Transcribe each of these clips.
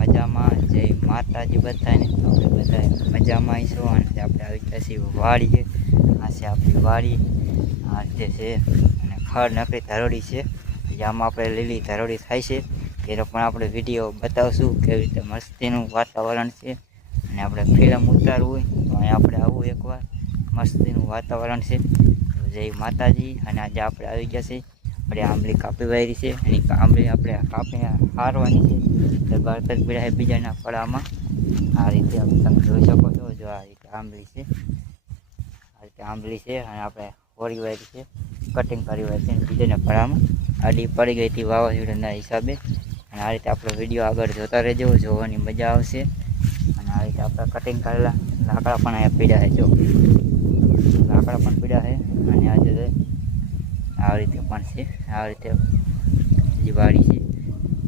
મજામાં. જય માતાજી બધાને. આપણે બધા મજામાં આવીશું અને આપણે આવી ગયા છીએ વાડીએ. આ છે આપણી વાડી, આ રીતે છે અને ખડ નકરી ધરોડી છે, જેમાં આપણે લીલી ધરોડી થાય છે એનો પણ આપણે વિડીયો બતાવશું કેવી રીતે મસ્તીનું વાતાવરણ છે. અને આપણે ફિલ્મ ઉતારવું હોય તો અહીંયા આપણે આવું એકવાર, મસ્તીનું વાતાવરણ છે. તો જય માતાજી. અને આજે આપણે આવી ગયા છીએ, આપણે આંબલી કાપી વાળી છે, એની આંબલી આપણે કાપી હારવાની છે. તો બળતર પીડા બીજાના પડામાં આ રીતે તમે જોઈ શકો છો. જો આ રીતે આંબલી છે, આ રીતે આંબલી છે અને આપણે હોળી વાળી છે, કટિંગ કરી વાળી છે. બીજાના પડામાં આડી પડી ગઈ હતી વાવાઝોડાના હિસાબે. અને આ રીતે આપણો વિડીયો આગળ જોતા રહેજો, જોવાની મજા આવશે. અને આ રીતે આપણે કટિંગ કરેલા લાકડા પણ અહીંયા પીડા છે. જો લાકડા પણ પીડા છે અને આજે આ રીતે પણ છે, આ રીતે બીજી વાડી છે.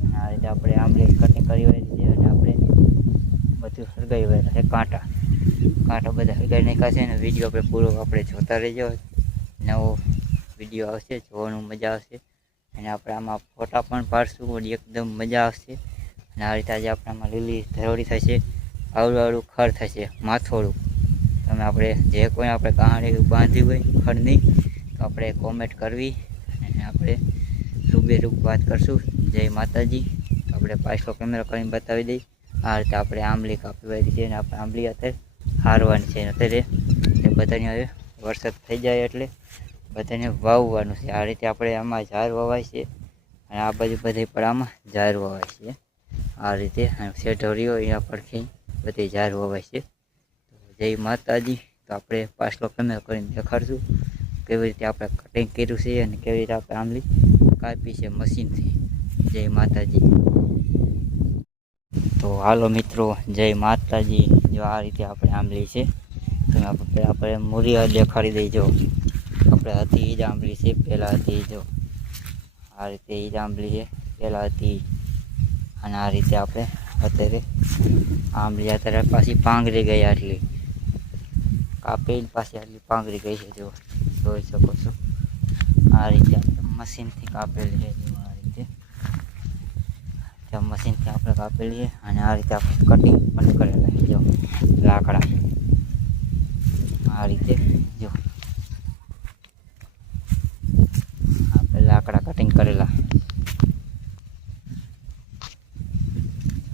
અને આ રીતે આપણે આંબલી કટિંગ કરી હોય છે અને આપણે બધું સળગાવી વાળા છે. કાંટા બધા સળગાવી નાખ્યા છે અને વિડીયો આપણે પૂરો આપણે જોતા રહેજો. નવો વિડીયો આવશે, જોવાનું મજા આવશે. અને આપણે આમાં ફોટા પણ પાડશું, એકદમ મજા આવશે. અને આ રીતે આજે આપણે આમાં લીલી ધરોડી થશે, આવડું ખડ થશે, માથોડું. તમે આપણે જે કોઈ આપણે કહાણી બાંધી હોય ખડની તો આપણે કોમેન્ટ કરવી અને આપણે રૂબેરૂ વાત કરશું. જય માતાજી. તો આપણે પાછલો કેમેરો કરીને બતાવી દઈ. આ રીતે આપણે આંબલી કાપી વાળી છે અને આપણે આંબલી અત્યારે હારવાની છે. અત્યારે એ બધાને હવે વરસાદ થઈ જાય એટલે બધાને વાવવાનું છે. આ રીતે આપણે આમાં ઝાર વવાય છે અને આ બાજુ બધી પણ આમાં ઝાર વવાય છે. આ રીતે શેઢોરીઓ અહીંયા પડખી બધી ઝાર વવાય છે. જય માતાજી. તો આપણે પાછલો કેમેરો કરીને દેખાડશું કેવી રીતે આપણે કટિંગ કર્યું છે અને કેવી રીતે આપણે આંબલી કાપી છે મશીનથી. જય માતાજી. તો હાલો મિત્રો, જય માતાજી. જો આ રીતે આપણે આંબલી છે, તમે આપણે મૂરિયા દેખાડી દઈજો. આપણે હતી એ જ આંબલી છે, પહેલાં હતી જો આ રીતે એ જ આંબલી છે, પહેલાં હતી. અને આ રીતે આપણે અત્યારે આંબલી અત્યારે પાછી પાંગરી ગઈ, આટલી કાપીને પાછી આટલી પાંગરી ગઈ છે. જો જોઈ શકો છો આ રીતે આપણે મશીનથી કાપેલી છે. જો આ રીતે મશીનથી આપણે કાપેલી છે અને આ રીતે આપણે કટિંગ પણ કરેલા છે. જો લાકડા આ રીતે જો આપણે લાકડા કટિંગ કરેલા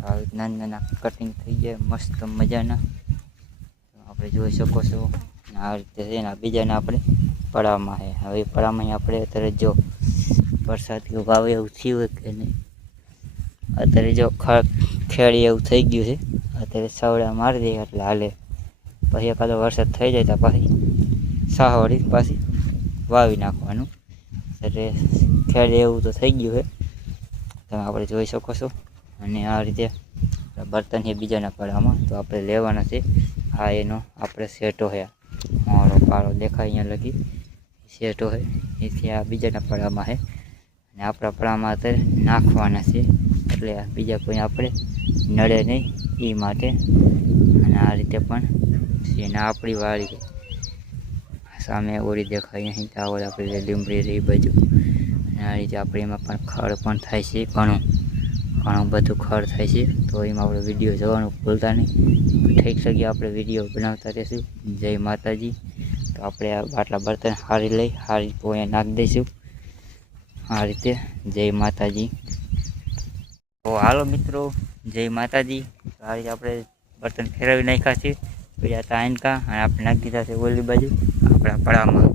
આવી નાના નાના કટિંગ થઈ જાય મસ્ત મજાના, આપણે જોઈ શકો છો. આ રીતે છે ને બીજાને આપણે પડાવવામાં છે. હવે પડાવમાં આપણે અત્યારે જો વરસાદ કે વાવે એવું થયું હોય કે નહીં, અત્યારે જો ખેડી એવું થઈ ગયું છે. અત્યારે સવડા મારી દઈએ એટલે હાલે. પછી એકાદો વરસાદ થઈ જાય તો પાછી સાહવડી પાછી વાવી નાખવાનું. એટલે ખેડી એવું તો થઈ ગયું છે, તમે આપણે જોઈ શકો છો. અને આ રીતે બર્તન છે બીજાના પડામાં તો આપણે લેવાના છે. આ એનો આપણે સેટો છે, મારો કાળો દેખાય અહીંયા લગી સેટો છે, એથી આ બીજાના પડામાં છે અને આપણા પડામાં અત્યારે નાખવાના છે. એટલે બીજા કોઈ આપણે નડે નહીં એ માટે. અને આ રીતે પણ છે ને આપણી વાળી સામે ઓળી દેખાય અહીં તાવડ આપણે લીમડી રહી બાજુ. અને આ રીતે આપણે એમાં પણ ખડ પણ થાય છે, ઘણું બધું ખડ થાય છે. તો એમાં આપણે વિડીયો જોવાનું ભૂલતા નહીં. ઠીક છે, આપણે વિડીયો બનાવતા રહીશું. જય માતાજી. તો આપણે આ બાટલા બર્તન હારી લઈ હારી પોયા નાખી દઈશું આ રીતે. જય માતાજી. તો હાલો મિત્રો, જય માતાજી. આ રીતે આપણે બર્તન ફેરવી નાખ્યા છે બીજા તાનકા અને આપણે નાખી દીધા છે ઓલી બાજુ આપણા પડામાં,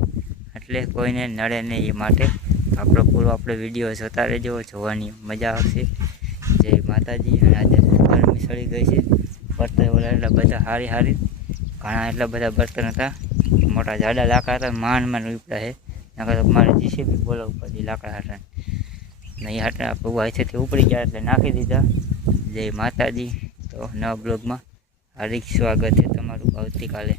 એટલે કોઈને નડે નહીં એ માટે. આપણો પૂરો આપણે વિડીયો જોતા રહેજો, જોવાની મજા આવશે. જય માતાજી. અને આજે ગરમી સળી ગઈ છે, બર્તન ઓલા એટલા બધા હારી ઘણા એટલા બધા બર્તન હતા, મોટા જાડા લાકડા હતા, માંડ ઉપડા છે. નકર તો મારે જીસીબી બોલાવવું પડતી લાકડા હાટા નહીં, હાટા આપણે અહીંથી ઉપડી ગયા એટલે નાખી દીધા. જય માતાજી. તો નવા બ્લોગમાં હાર્દિક સ્વાગત છે તમારું આવતીકાલે.